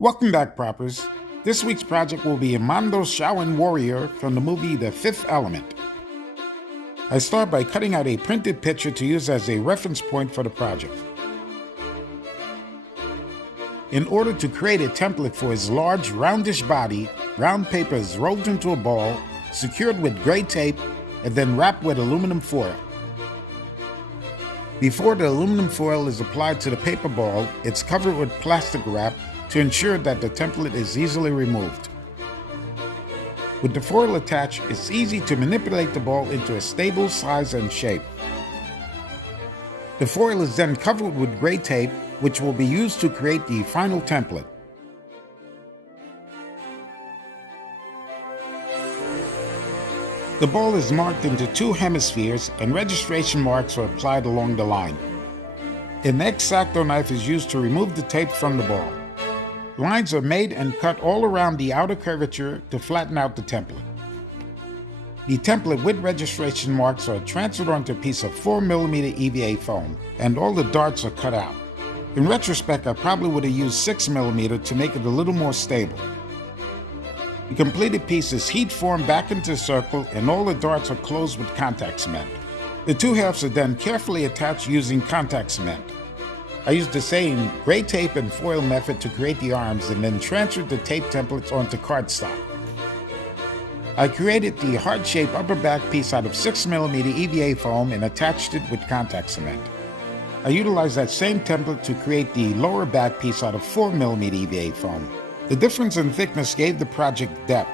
Welcome back, Proppers. This week's project will be a Mondoshawan warrior from the movie The Fifth Element. I start by cutting out a printed picture to use as a reference point for the project. In order to create a template for his large, roundish body, brown paper is rolled into a ball, secured with gray tape, and then wrapped with aluminum foil. Before the aluminum foil is applied to the paper ball, it's covered with plastic wrap to ensure that the template is easily removed. With the foil attached, it's easy to manipulate the ball into a stable size and shape. The foil is then covered with gray tape, which will be used to create the final template. The ball is marked into two hemispheres and registration marks are applied along the line. An X-Acto knife is used to remove the tape from the ball. Lines are made and cut all around the outer curvature to flatten out the template. The template with registration marks are transferred onto a piece of 4mm EVA foam, and all the darts are cut out. In retrospect, I probably would have used 6mm to make it a little more stable. The completed piece is heat formed back into a circle and all the darts are closed with contact cement. The two halves are then carefully attached using contact cement. I used the same gray tape and foil method to create the arms and then transferred the tape templates onto cardstock. I created the heart-shaped upper back piece out of 6mm EVA foam and attached it with contact cement. I utilized that same template to create the lower back piece out of 4mm EVA foam. The difference in thickness gave the project depth.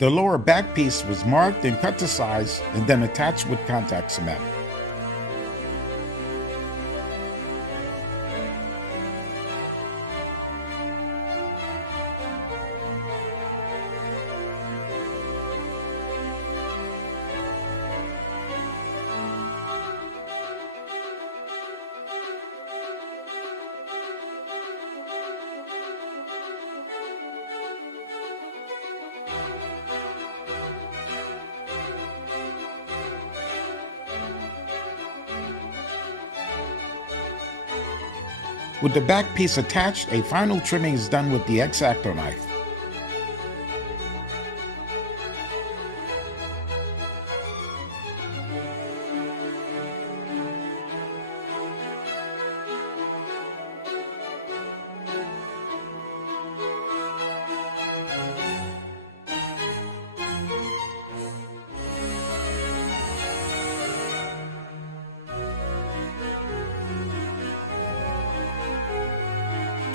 The lower back piece was marked and cut to size and then attached with contact cement. With the back piece attached, a final trimming is done with the X-Acto knife.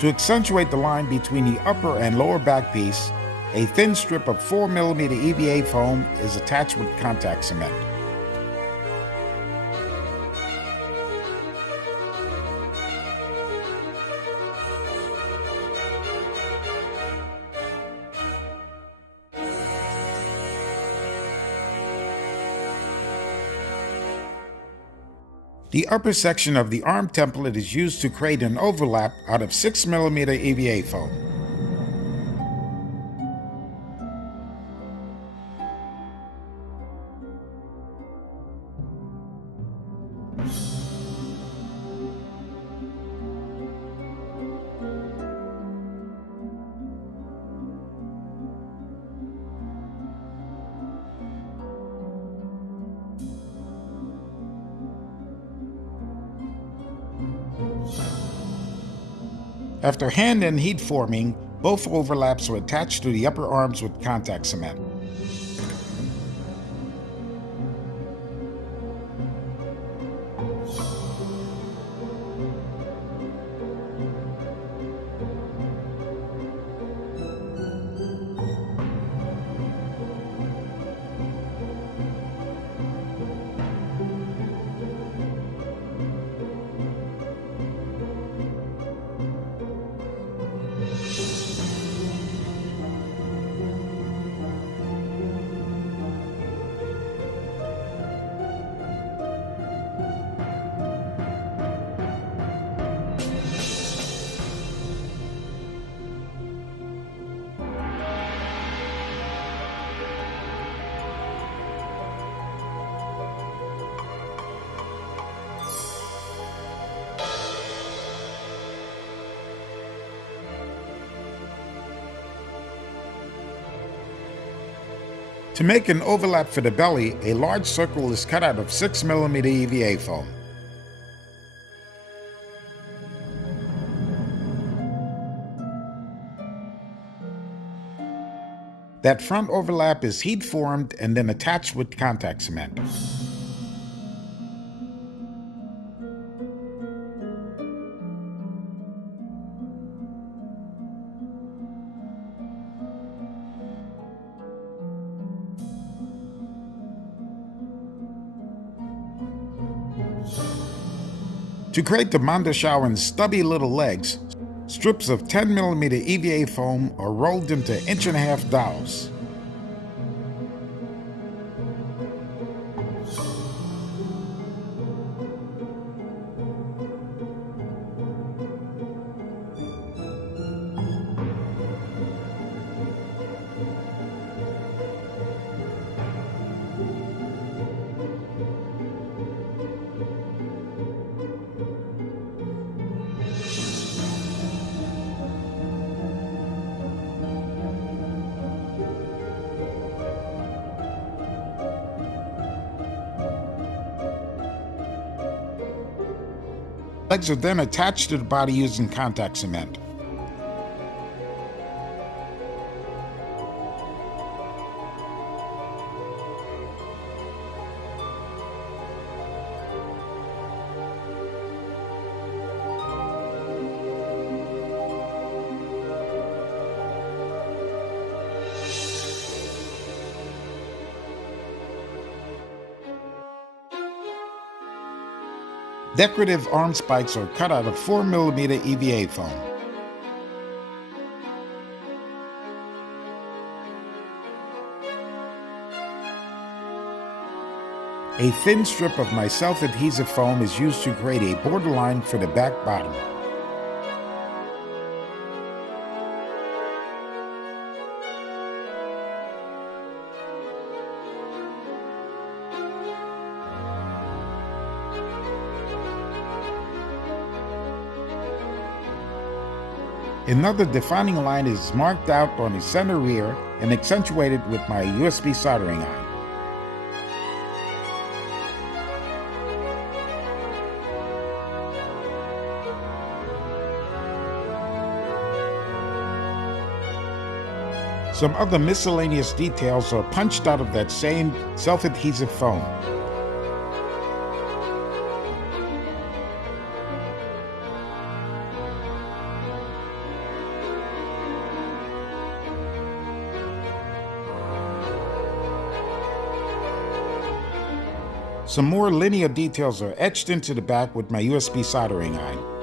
To accentuate the line between the upper and lower back piece, a thin strip of 4mm EVA foam is attached with contact cement. The upper section of the arm template is used to create an overlap out of 6mm EVA foam. After hand and heat forming, both overlaps were attached to the upper arms with contact cement. To make an overlap for the belly, a large circle is cut out of 6mm EVA foam. That front overlap is heat formed and then attached with contact cement. To create the Mondoshawan's stubby little legs, strips of 10mm EVA foam are rolled into 1.5-inch dowels. Legs are then attached to the body using contact cement. Decorative arm spikes are cut out of 4mm EVA foam. A thin strip of my self-adhesive foam is used to create a borderline for the back bottom. Another defining line is marked out on the center rear and accentuated with my USB soldering iron. Some other miscellaneous details are punched out of that same self-adhesive foam. Some more linear details are etched into the back with my USB soldering iron.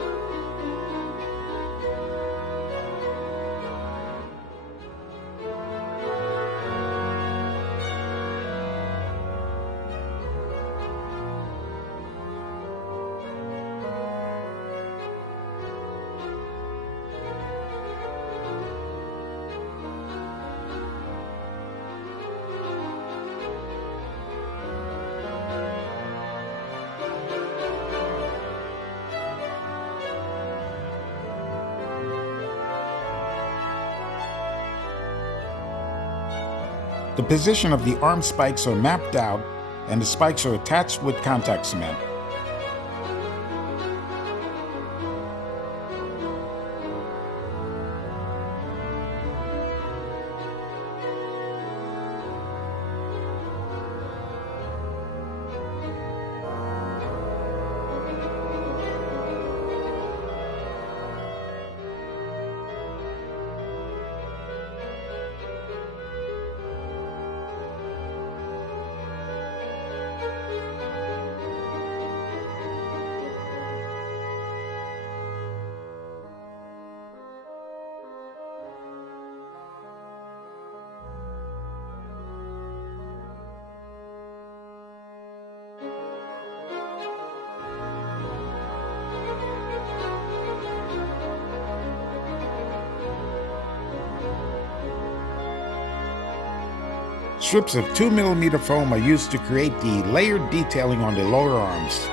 The position of the arm spikes are mapped out, and the spikes are attached with contact cement. Strips of 2mm foam are used to create the layered detailing on the lower arms.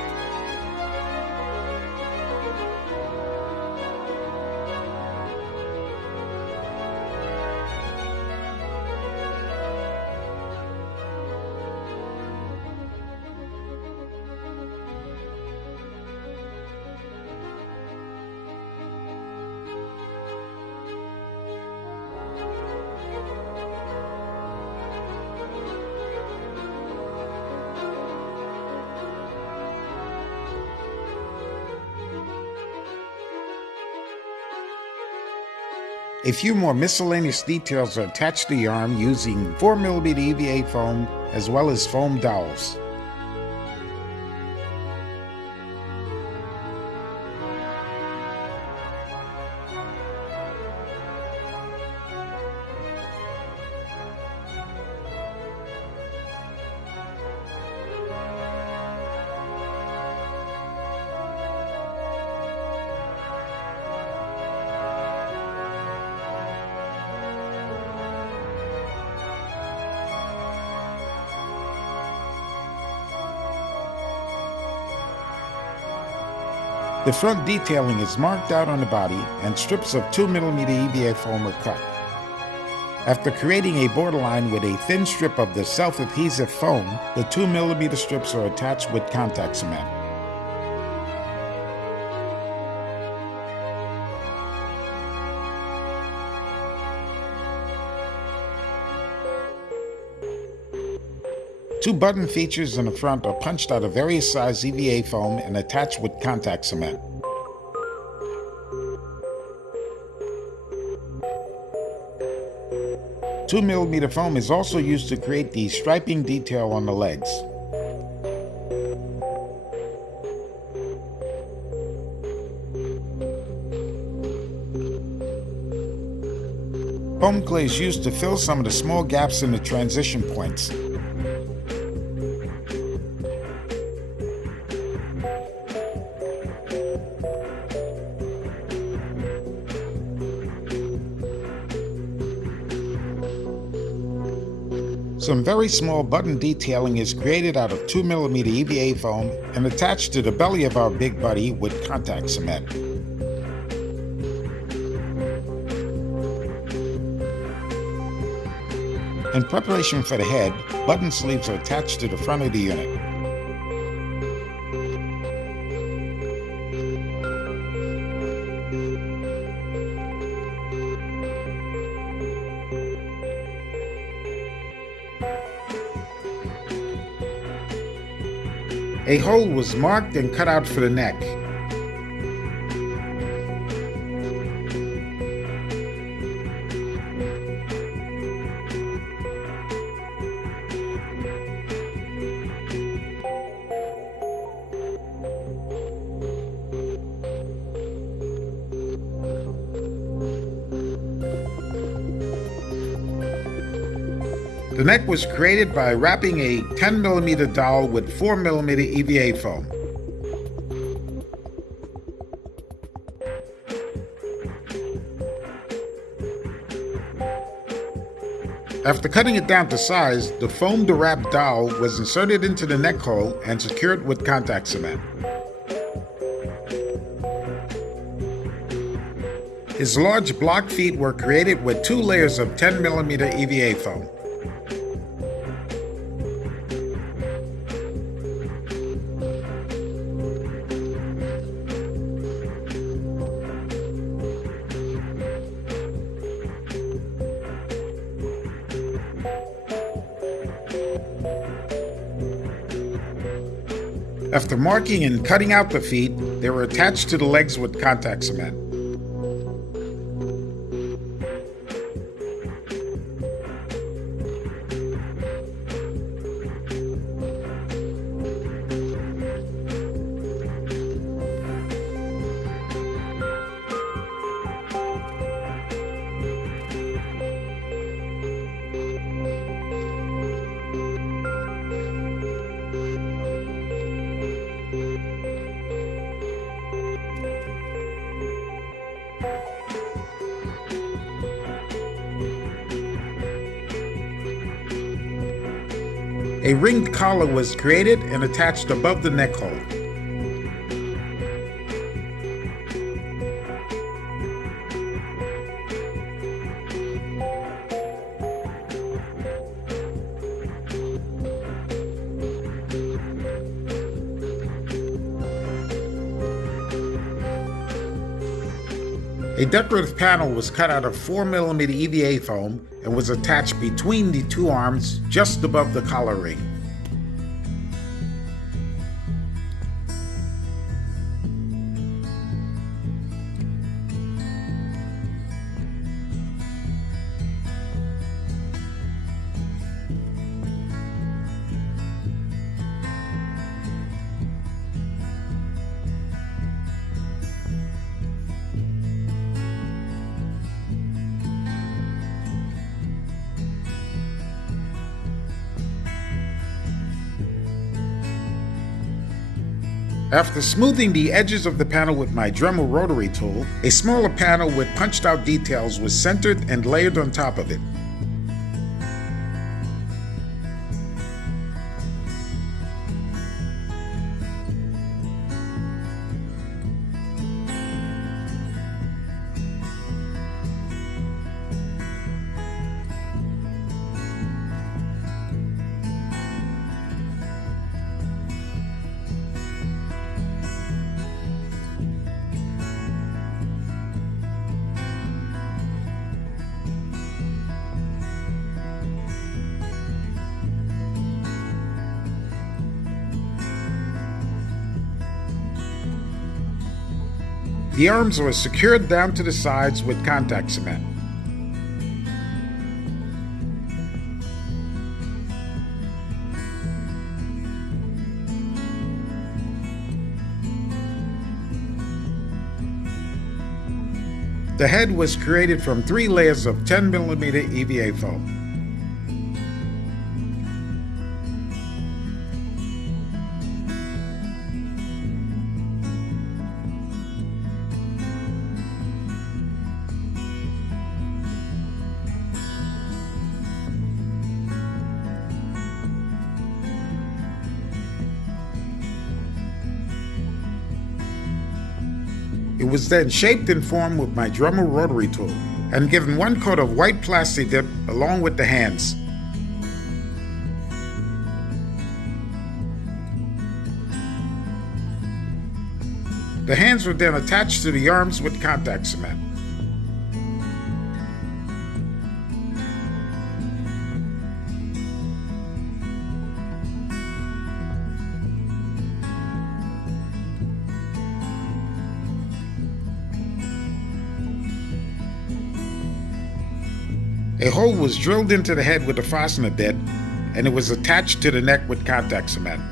A few more miscellaneous details are attached to the arm using 4mm EVA foam as well as foam dowels. The front detailing is marked out on the body and strips of 2mm EVA foam are cut. After creating a borderline with a thin strip of the self-adhesive foam, the 2mm strips are attached with contact cement. Two button features in the front are punched out of various size EVA foam and attached with contact cement. 2mm foam is also used to create the striping detail on the legs. Foam clay is used to fill some of the small gaps in the transition points. Some very small button detailing is created out of 2mm EVA foam and attached to the belly of our big buddy with contact cement. In preparation for the head, button sleeves are attached to the front of the unit. A hole was marked and cut out for the neck. The neck was created by wrapping a 10mm dowel with 4mm EVA foam. After cutting it down to size, the foam to wrap dowel was inserted into the neck hole and secured with contact cement. His large block feet were created with 2 layers of 10mm EVA foam. After marking and cutting out the feet, they were attached to the legs with contact cement. A ringed collar was created and attached above the neck hole. A decorative panel was cut out of 4mm EVA foam and was attached between the two arms just above the collar ring. After smoothing the edges of the panel with my Dremel rotary tool, a smaller panel with punched out details was centered and layered on top of it. The arms were secured down to the sides with contact cement. The head was created from 3 layers of 10mm EVA foam. It was then shaped and formed with my Dremel rotary tool and given one coat of white plastic dip along with the hands. The hands were then attached to the arms with contact cement. A hole was drilled into the head with a fastener bit, and it was attached to the neck with contact cement.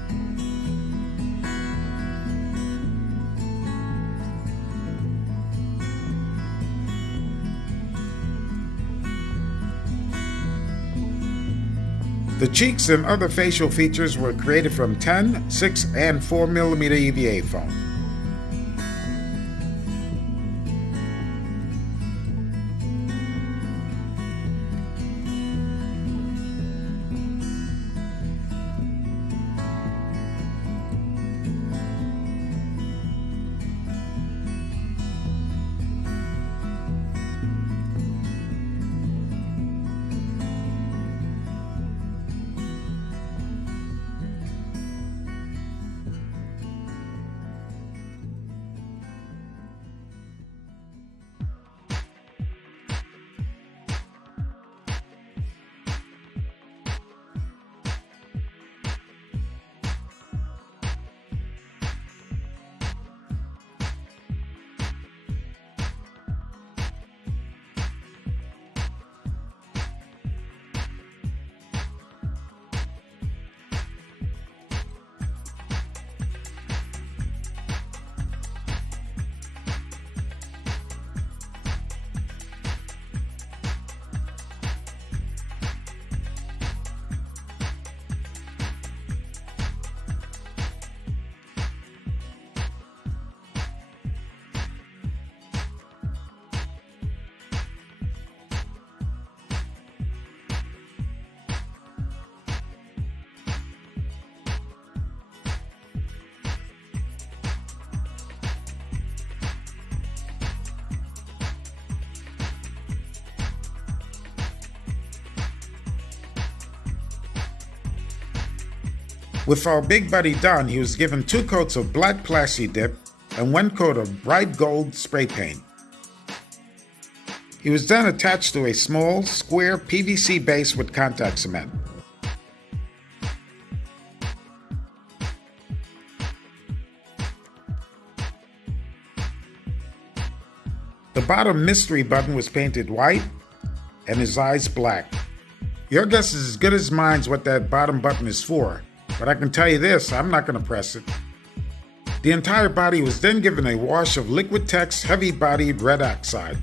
The cheeks and other facial features were created from 10, 6, and 4mm EVA foam. With our big buddy done, he was given 2 coats of black plasti dip and 1 coat of bright gold spray paint. He was then attached to a small, square PVC base with contact cement. The bottom mystery button was painted white and his eyes black. Your guess is as good as mine what that bottom button is for, but I can tell you this, I'm not going to press it. The entire body was then given a wash of Liquid Tex heavy-bodied red oxide.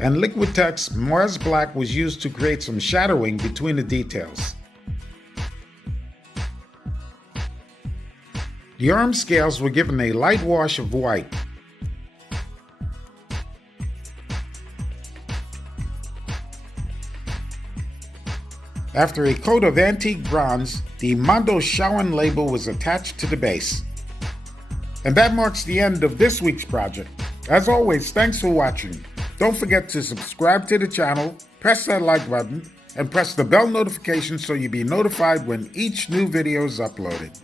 and Liquitex Mars Black was used to create some shadowing between the details. The arm scales were given a light wash of white. After a coat of antique bronze, the Mondoshawan label was attached to the base. And that marks the end of this week's project. As always, thanks for watching. Don't forget to subscribe to the channel, press that like button, and press the bell notification so you'll be notified when each new video is uploaded.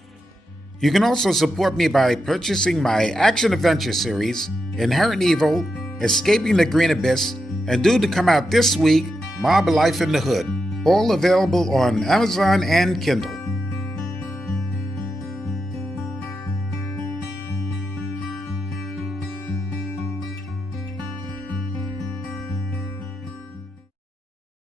You can also support me by purchasing my action-adventure series, Inherent Evil, Escaping the Green Abyss, and due to come out this week, Mob Life in the Hood, all available on Amazon and Kindle.